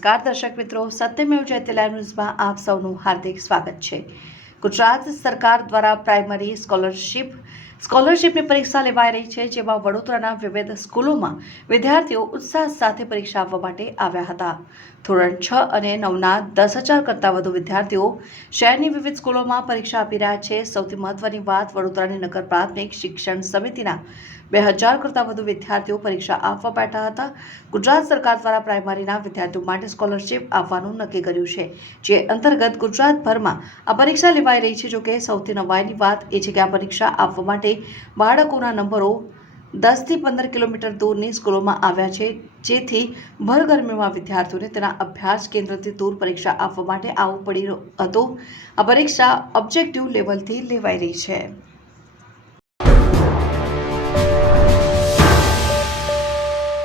નમસ્કાર દર્શક મિત્રો, સત્યમેવ જયતે લાઈવ ન્યૂઝમાં આપ સૌનું હાર્દિક સ્વાગત છે। ગુજરાત સરકાર દ્વારા પ્રાઇમરી સ્કોલરશિપની પરીક્ષા લેવાઈ રહી છે, જેમાં વડોદરાના વિવિધ સ્કૂલોમાં વિદ્યાર્થીઓ ઉત્સાહ સાથે પરીક્ષા આપવા માટે આવ્યા હતા। ધોરણ 6 અને 9ના 10,000 કરતાં વધુ વિદ્યાર્થીઓ શહેરની વિવિધ સ્કૂલોમાં પરીક્ષા આપી રહ્યા છે। સૌથી મહત્વની વાત, વડોદરાની નગર પ્રાથમિક શિક્ષણ સમિતિના 2,000 કરતાં વધુ વિદ્યાર્થીઓ પરીક્ષા આપવા બેઠા હતા। ગુજરાત સરકાર દ્વારા પ્રાઇમરીના વિદ્યાર્થીઓ માટે સ્કોલરશિપ આપવાનું નક્કી કર્યું છે, જે અંતર્ગત ગુજરાતભરમાં આ પરીક્ષા લેવાઈ રહી છે। જોકે સૌથી નવાઈની વાત એ છે કે આ પરીક્ષા આપવા માટે બાળકોના નંબરો 10 થી 15 કિલોમીટર દૂરની સ્કૂલોમાં આવ્યા છે, જેથી ભર ગરમીમાં વિદ્યાર્થીઓને તેના અભ્યાસ કેન્દ્રથી દૂર પરીક્ષા આપવા માટે આવવું પડ્યું હતું। આ પરીક્ષા ઓબ્જેક્ટિવ લેવલથી લેવાઈ રહી છે।